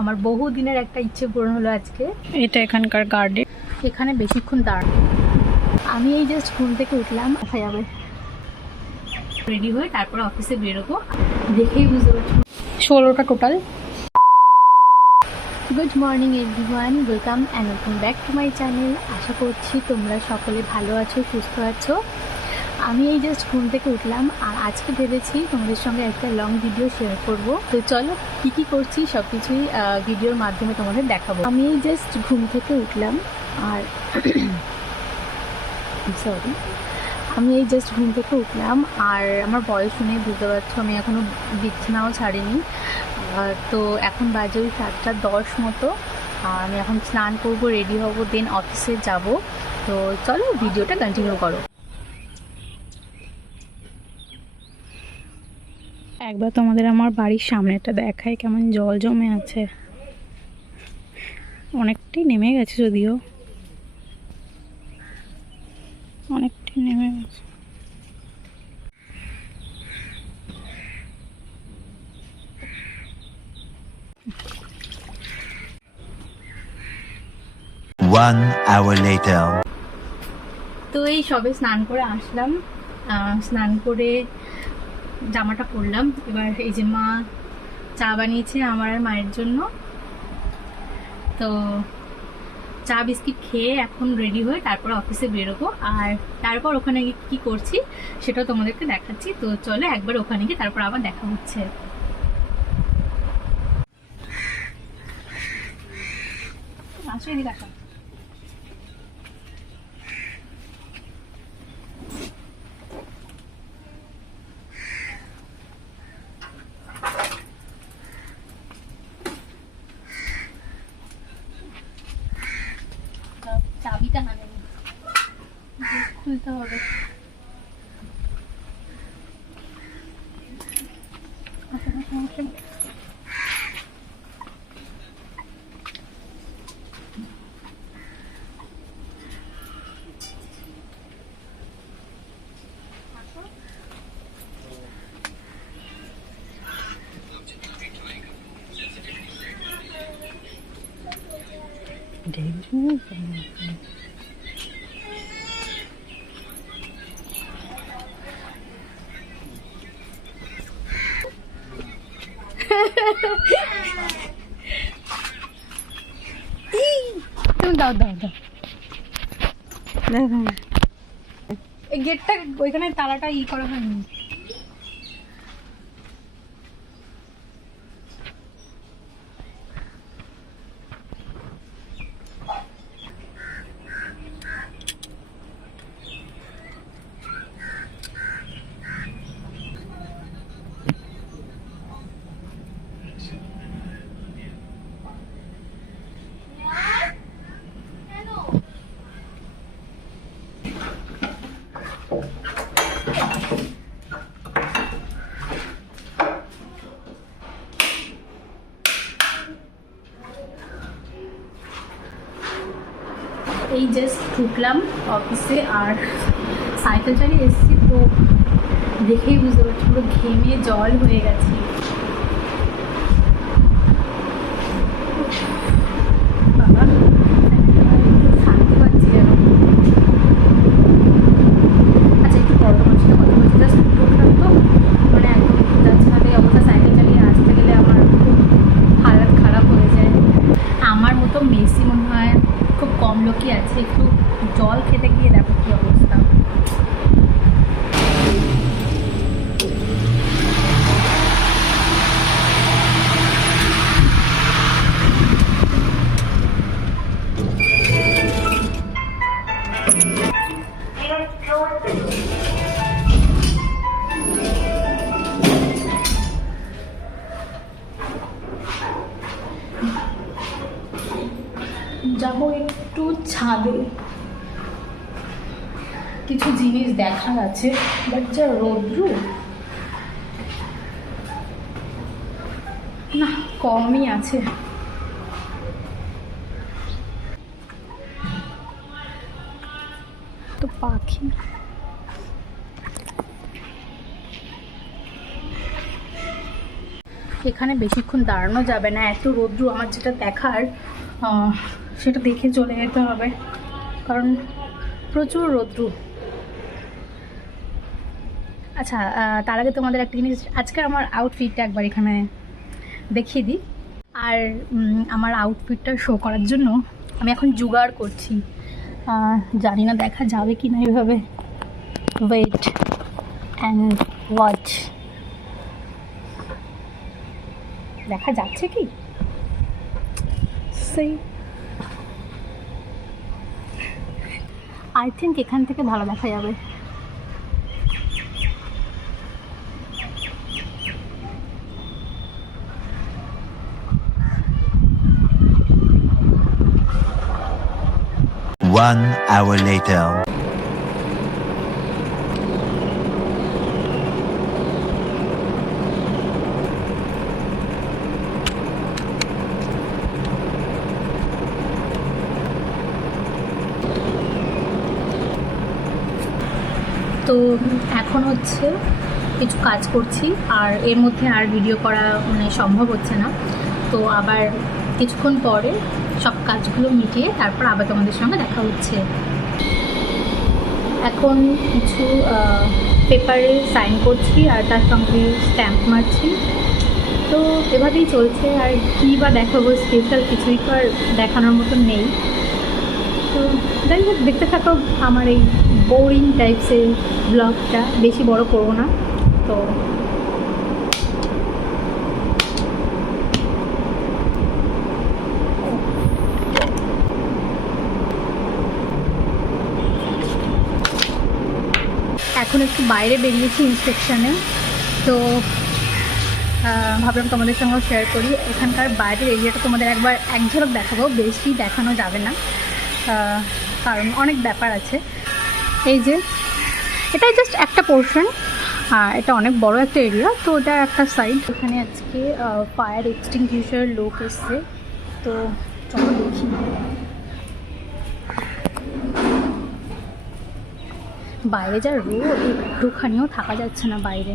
আমার বহু দিনের একটা ইচ্ছে পূরণ হলো আজকে। এটা এখানকার গার্ডেন এখানে বেশিক্ষণ দাঁড়। আমি এই জাস্ট ঘুম থেকে উঠলাম দেখা যাবে? রেডি হয়ে তারপরে অফিসে বেরোবো। দেখেই বুঝতে পারছি। ষোলোটা total good morning everyone welcome and welcome back to my channel আশা করছি তোমরা সকলে ভালো আছো সুস্থ আছো। আমি এই জাস্ট ঘুম থেকে উঠলাম আর আজকে ভেবেছি তোমাদের সঙ্গে একটা লং ভিডিও শেয়ার করব। তো চলো, কী কী করছি সব কিছুই ভিডিওর মাধ্যমে তোমাদের দেখাবো। আমি এই জাস্ট ঘুম থেকে উঠলাম আর সরি আমি এই জাস্ট ঘুম থেকে উঠলাম আর আমার বয়স শুনে বুঝতে পারছ, আমি এখনও বিছানাও ছাড়িনি। তো এখন বাজে ওই সাতটা দশ মতো। আমি এখন স্নান করব রেডি হব দেন অফিসে যাব। তো চলো ভিডিওটা কন্টিনিউ করো। একবার তোমাদের আমার বাড়ির সামনেটা দেখায় কেমন জল জমে আছে। অনেকটাই নেমে গেছে যদিও। অনেকটাই নেমে গেছে। One hour later. তো এই সবে স্নান করে আসলাম। স্নান করে জামাটা পরলাম। এবার এই যে মা চা বানিয়েছে আমার আর মায়ের জন্য। তো চা বিস্কিট খেয়ে এখন রেডি হয়ে তারপর অফিসে বেরোবো। আর তারপর ওখানে গিয়ে কী করছি সেটাও তোমাদেরকে দেখাচ্ছি। তো চলো একবার ওখানে গিয়ে তারপর আবার দেখা হচ্ছে। আসো এদিকে আসো চাবিটা না নেই খুলতে হবে আসো, আসো, আসো। আসো। তুমি দাও দাও দাও গেটটা ওইখানে তালাটা ই করা হয়নি। এই জাস্ট ঢুকলাম অফিসে আর সাইকেল চালিয়ে এসেছি, তো দেখেই বুঝতে পারছি পুরো ঘেমে জল হয়ে গেছে। জিনিস আছে বাট যা রোদ্রু। না, কমই আছে। তো পাখি এখানে বেশিক্ষণ দাঁড়ানো যাবে না, এত রোদ্রু আমার যেটা দেখার সেটা দেখে চলে যেতে হবে। কারণ প্রচুর রোদ্রু। আচ্ছা তার আগে তোমাদের একটা জিনিস, আজকে আমার আউটফিটটা একবার এখানে দেখিয়ে দিই। আর আমার আউটফিটটা শো করার জন্য আমি এখন জোগাড় করছি। জানি না দেখা যাবে কি না এভাবে। ওয়েট অ্যান্ড ওয়াচ দেখা যাচ্ছে কি? সেই আই থিঙ্ক এখান থেকে ভালো দেখা যাবে। One hour later. তো এখন হচ্ছে কিছু কাজ করছি, আর এর মধ্যে আর ভিডিও করা মানে সম্ভব হচ্ছে না তো আবার কিছুক্ষণ পরে সব কাজগুলো মিটিয়ে তারপর আবার তোমাদের সঙ্গে দেখা হচ্ছে। এখন কিছু পেপারে সাইন করছি আর তার সঙ্গে স্ট্যাম্প মারছি। তো এভাবেই চলছে আর কী বা দেখাবো স্পেশাল কিছুই তো আর দেখানোর মতন নেই। তো যাই হোক, দেখতে থাকো আমার এই বোরিং টাইপসের ব্লগটা বেশি বড় করব না। তো এখন একটু বাইরে বেরিয়েছি ইন্সপেকশানে তো ভাবলাম তোমাদের সঙ্গেও শেয়ার করি। এখানকার বাইরের এরিয়াটা তোমাদের একবার এক ঝলক দেখাবো। বেশি দেখানো যাবে না। কারণ অনেক ব্যাপার আছে। এই যে এটা জাস্ট একটা পোর্শন আর এটা অনেক বড় একটা এরিয়া তো এটা একটা সাইড এখানে আজকে ফায়ার এক্সটিংগুইশার লোক এসছে। তো, চলো দেখি। বাইরে যা রোদ একটুখানিও থাকা যাচ্ছে না বাইরে।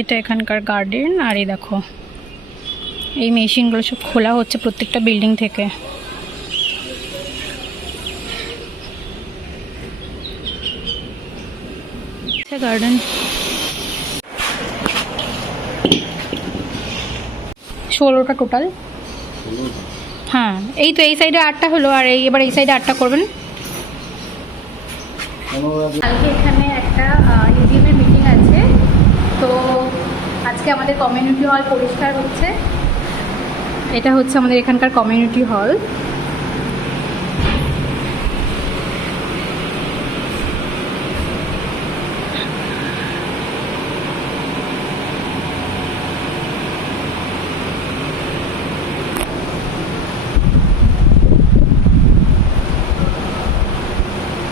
এটা এখানকার গার্ডেন আর এই দেখো এই মেশিনগুলো সব খোলা হচ্ছে প্রত্যেকটা বিল্ডিং থেকে। গার্ডেন ষোলোটা টোটাল হ্যাঁ এই তো এই সাইডে আটটা হলো আর এই এবার এই সাইডে আটটা করবেন। কালকে এখানে একটা ইউডিএমের মিটিং আছে। তো আজকে আমাদের কমিউনিটি হল পরিষ্কার হচ্ছে। এটা হচ্ছে আমাদের এখানকার কমিউনিটি হল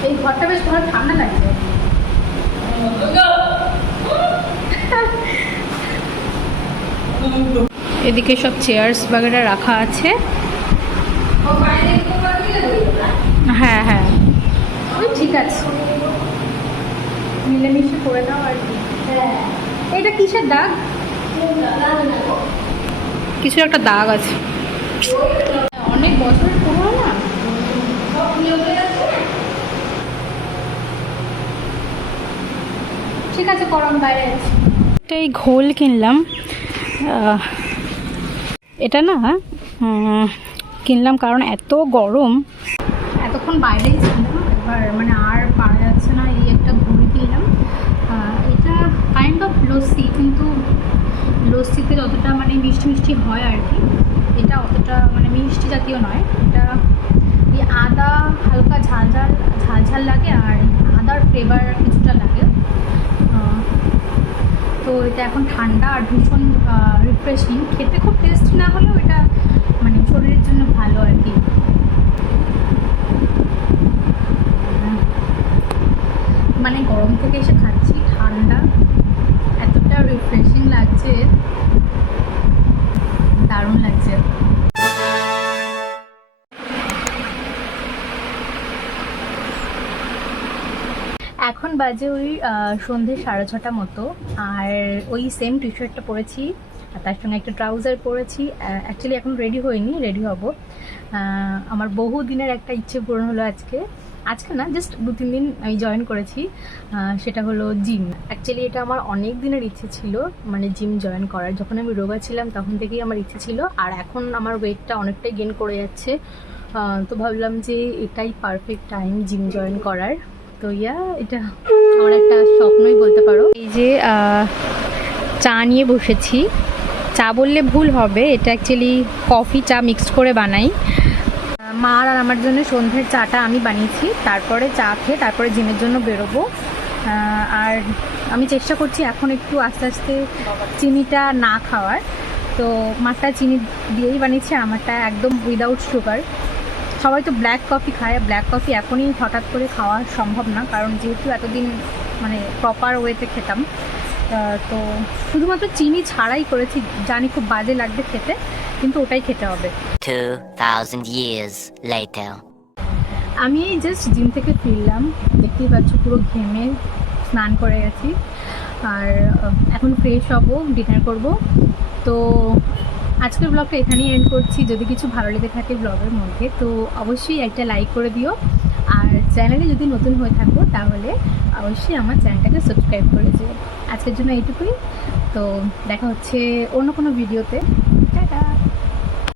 এই ভালো ঠান্ডা লাগছে এদিকে সব চেয়ার্স বাগেরা রাখা আছে। হ্যাঁ হ্যাঁ। ওই ঠিক আছে। মিলেমিশে করে দাও আর কি। এটা কিসের দাগ? কিছু একটা দাগ আছে। অনেক বছর পুরো না? ঠিক আছে করো আমি বাইরে। আছি একটা এই ঘোল কিনলাম। এটা না কিনলাম কারণ এত গরম। এতক্ষণ বাইরেই ছিল এবার মানে আর পারা যাচ্ছে না এই একটা ঘুড়ি কিনলাম। এটা কাইন্ড অফ লস্যি কিন্তু লস্যিতে যতটা মানে মিষ্টি মিষ্টি হয় আর কি এটা অতটা মানে মিষ্টি জাতীয় নয়। এটা এই আদা হালকা ঝাল ঝাল ঝাল ঝাল লাগে আর আদার ফ্লেভার কিছুটা লাগে। এটা এখন ঠান্ডা আর ভীষণ রিফ্রেশিং খেতে খুব টেস্ট না হলেও এটা মানে শরীরের জন্য ভালো আর কি। মানে গরম থেকে এসে খাচ্ছি, ঠান্ডা। এতটা রিফ্রেশিং লাগছে। বাজে ওই সন্ধে সাড়ে ছটা মতো। আর ওই সেম টি শার্টটা পরেছি, আর তার সঙ্গে একটা ট্রাউজার পরেছি। অ্যাকচুয়ালি এখন রেডি হইনি রেডি হব। আমার বহু দিনের একটা ইচ্ছে পূরণ হলো আজকে। আজকে না জাস্ট দু তিন দিন আমি জয়েন করেছি। সেটা হলো জিম অ্যাকচুয়ালি এটা আমার অনেক দিনের ইচ্ছে ছিল মানে জিম জয়েন করার। যখন আমি রোগা ছিলাম, তখন থেকেই আমার ইচ্ছে ছিল। আর এখন আমার ওয়েটটা অনেকটাই গেন করে যাচ্ছে। তো ভাবলাম যে এটাই পারফেক্ট টাইম জিম জয়েন করার। তো ইয়া, এটা আমার একটা স্বপ্নই বলতে পারো। এই যে চা নিয়ে বসেছি। চা বললে ভুল হবে, এটা অ্যাকচুয়ালি কফি চা মিক্সড করে বানাই। মা আর আমার জন্য সন্ধ্যের চাটা আমি বানিয়েছি, তারপরে চা খেয়ে তারপরে জিমের জন্য বেরোবো। আর আমি চেষ্টা করছি এখন একটু আস্তে আস্তে চিনিটা না খাওয়ার। তো মারটা চিনি দিয়েই বানিয়েছি আমারটা একদম উইদাউট সুগার সবাই তো ব্ল্যাক কফি খায় ব্ল্যাক কফি এখনই হঠাৎ করে খাওয়া সম্ভব না কারণ যেহেতু এতদিন মানে প্রপার ওয়েতে খেতাম তো শুধুমাত্র চিনি ছাড়াই করেছি জানি খুব বাজে লাগবে খেতে কিন্তু ওটাই খেতে হবে 2,000 years later. আমি জাস্ট জিম থেকে ফিরলাম দেখতেই পাচ্ছ পুরো ঘেমে স্নান করে গেছি আর এখন ফ্রেশ হব ডিনার করব তো আজকের ব্লগটা এখানেই এন্ড করছি। যদি কিছু ভালো লেগে থাকে ব্লগের মধ্যে, তো অবশ্যই একটা লাইক করে দিও। আর চ্যানেলে যদি নতুন হয়ে থাকো, তাহলে অবশ্যই আমার চ্যানেলটাকে সাবস্ক্রাইব করে দিও। আজকের জন্য এইটুকুই। তো দেখা হচ্ছে অন্য কোনো ভিডিওতে